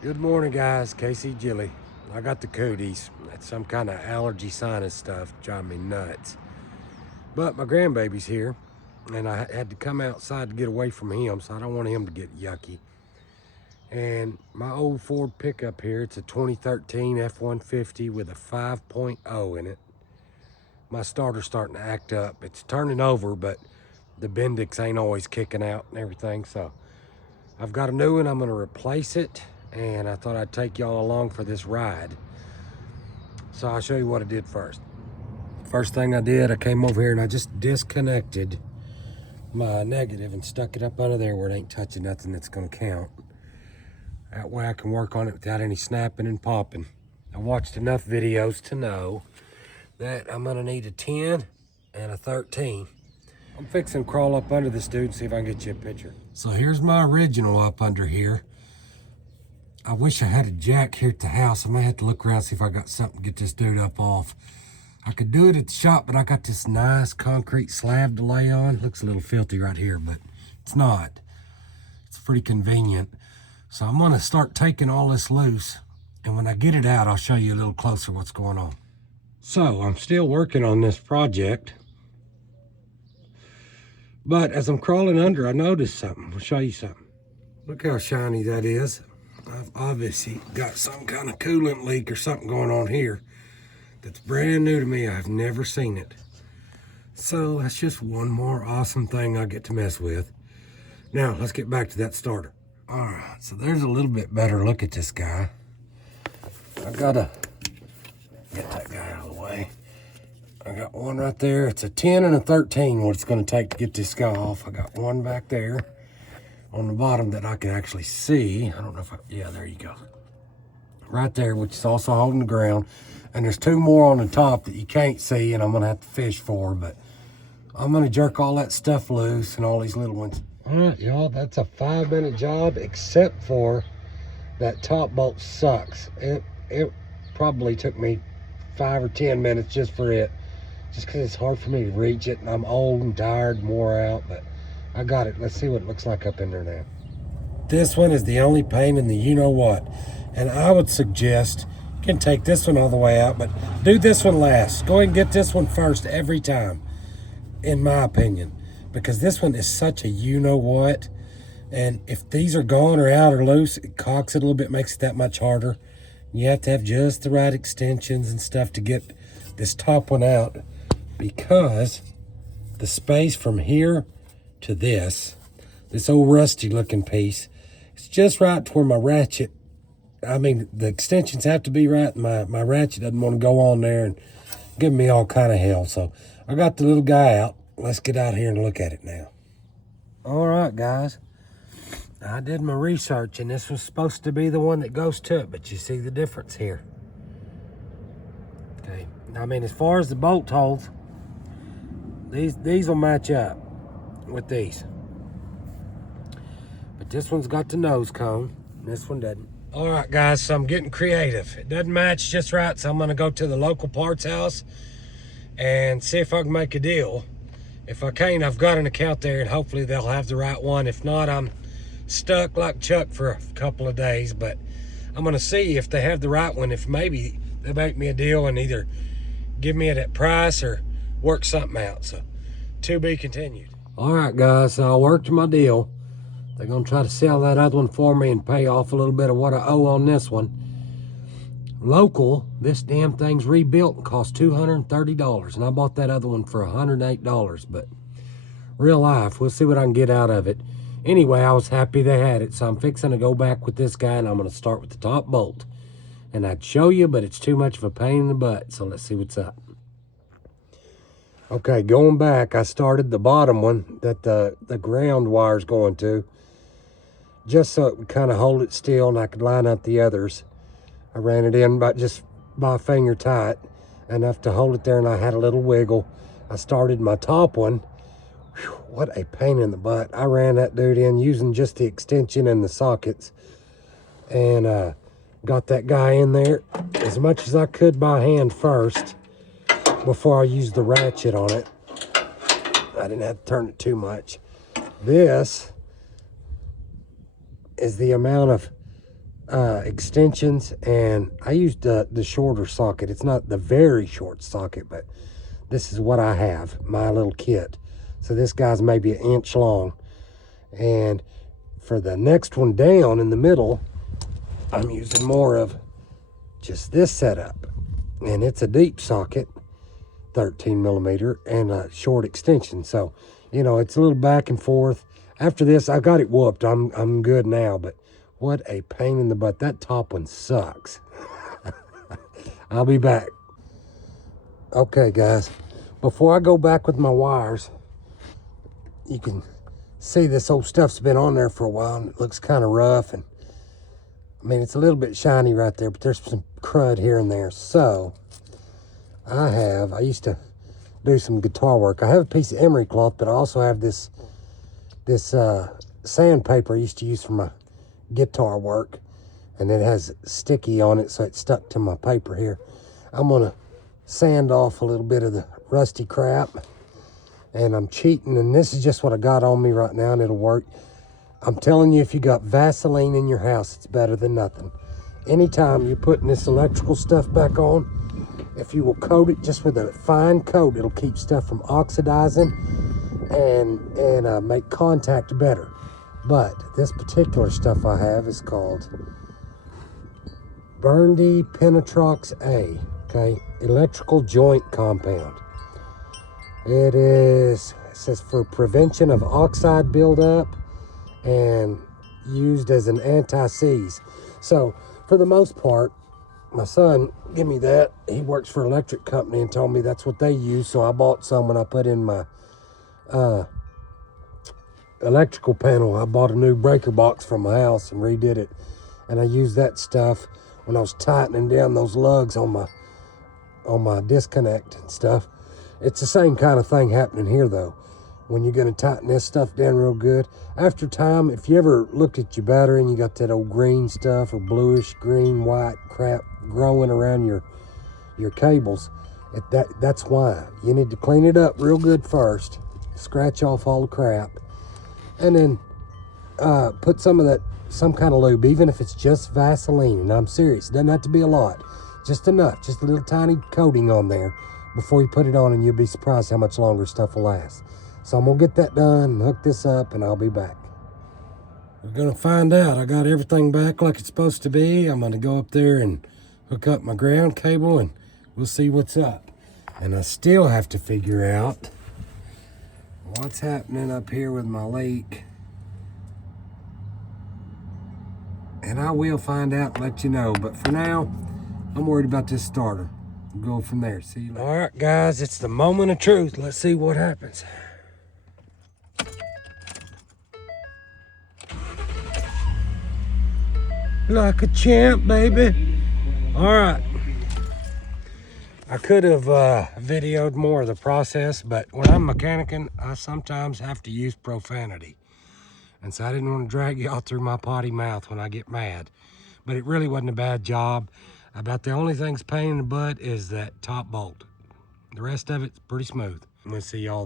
Good morning, guys. Casey Gilly. I got the cooties. That's some kind of allergy sinus stuff driving me nuts. But my grandbaby's here, and I had to come outside to get away from him, so I don't want him to get yucky. And my old Ford pickup here, it's a 2013 F-150 with a 5.0 in it. My starter's starting to act up. It's turning over, but the Bendix ain't always kicking out and everything, so I've got a new one. I'm going to replace it, and I thought I'd take y'all along for this ride. So I'll show you what I did first. First thing I did, I came over here and I just disconnected my negative and stuck it up under there where it ain't touching nothing that's going to count. That way I can work on it without any snapping and popping. I watched enough videos to know that I'm going to need a 10 and a 13. I'm fixing to crawl up under this dude and see if I can get you a picture. So here's my original up under here. I wish I had a jack here at the house. I might have to look around and see if I got something to get this dude up off. I could do it at the shop, but I got this nice concrete slab to lay on. Looks a little filthy right here, but it's not. It's pretty convenient. So I'm gonna start taking all this loose, and when I get it out, I'll show you a little closer what's going on. So I'm still working on this project, but as I'm crawling under, I noticed something. I'll show you something. Look how shiny that is. I've obviously got some kind of coolant leak or something going on here that's brand new to me. I've never seen it. So that's just one more awesome thing I get to mess with. Now, let's get back to that starter. All right, so there's a little bit better look at this guy. I gotta get that guy out of the way. I got one right there. It's a 10 and a 13, what it's gonna take to get this guy off. I got one back there on the bottom that I can actually see. I don't know if yeah, there you go. Right there, which is also holding the ground. And there's two more on the top that you can't see, and I'm gonna have to fish for, but I'm gonna jerk all that stuff loose and all these little ones. All right, y'all, that's a 5-minute job, except for that top bolt sucks. It probably took me 5 or 10 minutes just for it, just because it's hard for me to reach it, and I'm old and tired and wore out, but I got it. Let's see what it looks like up in there now. This one is the only pain in the you-know-what, and I would suggest you can take this one all the way out, but do this one last. Go ahead and get this one first every time, in my opinion, because this one is such a you-know-what, and if these are gone or out or loose, it cocks it a little bit, makes it that much harder. You have to have just the right extensions and stuff to get this top one out, because the space from here to this old rusty looking piece, it's just right to where my ratchet, I mean, the extensions have to be right. My ratchet doesn't want to go on there and give me all kind of hell. So I got the little guy out. Let's get out here and look at it now. All right, guys. I did my research, and this was supposed to be the one that goes to it, but you see the difference here. Okay. I mean, as far as the bolt holes, these will match up with these. But this one's got the nose cone. This one doesn't. All right, guys, so I'm getting creative. It doesn't match just right, so I'm gonna go to the local parts house and see if I can make a deal. If I can't, I've got an account there, and hopefully they'll have the right one. If not, I'm stuck like Chuck for a couple of days, but I'm gonna see if they have the right one, if maybe they make me a deal and either give me it at price or work something out. So, to be continued. All right, guys, so I worked my deal. They're gonna try to sell that other one for me and pay off a little bit of what I owe on this one. Local, this damn thing's rebuilt and cost $230, and I bought that other one for $108, but real life, we'll see what I can get out of it. Anyway, I was happy they had it, so I'm fixing to go back with this guy, and I'm gonna start with the top bolt. And I'd show you, but it's too much of a pain in the butt, so let's see what's up. Okay, going back, I started the bottom one that the ground wire's going to, just so it would kind of hold it still and I could line up the others. I ran it in just by finger tight, enough to hold it there, and I had a little wiggle. I started my top one. Whew, what a pain in the butt. I ran that dude in using just the extension and the sockets, and got that guy in there as much as I could by hand first before I used the ratchet on it. I didn't have to turn it too much. This is the amount of extensions, and I used the shorter socket. It's not the very short socket, but this is what I have, my little kit. So this guy's maybe 1 inch long. And for the next one down in the middle, I'm using more of just this setup. And it's a deep socket, 13 millimeter, and a short extension. So, you know, it's a little back and forth. After this, I got it whooped. I'm good now, but what a pain in the butt. That top one sucks. I'll be back. Okay, guys. Before I go back with my wires, you can see this old stuff's been on there for a while, and it looks kind of rough. And I mean, it's a little bit shiny right there, but there's some crud here and there. So I used to do some guitar work. I have a piece of emery cloth, but I also have this sandpaper I used to use for my guitar work, and it has sticky on it, so it stuck to my paper here. I'm gonna sand off a little bit of the rusty crap, and I'm cheating, and this is just what I got on me right now, and it'll work. I'm telling you, if you got Vaseline in your house, it's better than nothing. Anytime you're putting this electrical stuff back on, if you will coat it just with a fine coat, it'll keep stuff from oxidizing and make contact better. But this particular stuff I have is called Burndy Penetrox A, okay? Electrical joint compound. It says for prevention of oxide buildup and used as an anti-seize. So for the most part, my son gave me that. He works for an electric company and told me that's what they use. So I bought some when I put in my electrical panel. I bought a new breaker box from my house and redid it. And I used that stuff when I was tightening down those lugs on my disconnect and stuff. It's the same kind of thing happening here though. When you're going to tighten this stuff down real good, after time, if you ever looked at your battery and you got that old green stuff or bluish green white crap growing around your cables, that's why you need to clean it up real good first, scratch off all the crap, and then put some kind of lube, even if it's just Vaseline. And I'm serious, it doesn't have to be a lot, just enough, just a little tiny coating on there before you put it on, and you'll be surprised how much longer stuff will last. So I'm gonna get that done and hook this up, and I'll be back. We're gonna find out. I got everything back like it's supposed to be. I'm gonna go up there and hook up my ground cable, and we'll see what's up. And I still have to figure out what's happening up here with my leak. And I will find out and let you know. But for now, I'm worried about this starter. We'll go from there. See you later. All right, guys, it's the moment of truth. Let's see what happens. Like a champ, baby. All right. I could have videoed more of the process, but when I'm mechanicing, I sometimes have to use profanity. And so I didn't want to drag y'all through my potty mouth when I get mad. But it really wasn't a bad job. About the only thing's pain in the butt is that top bolt. The rest of it's pretty smooth. I'm gonna see y'all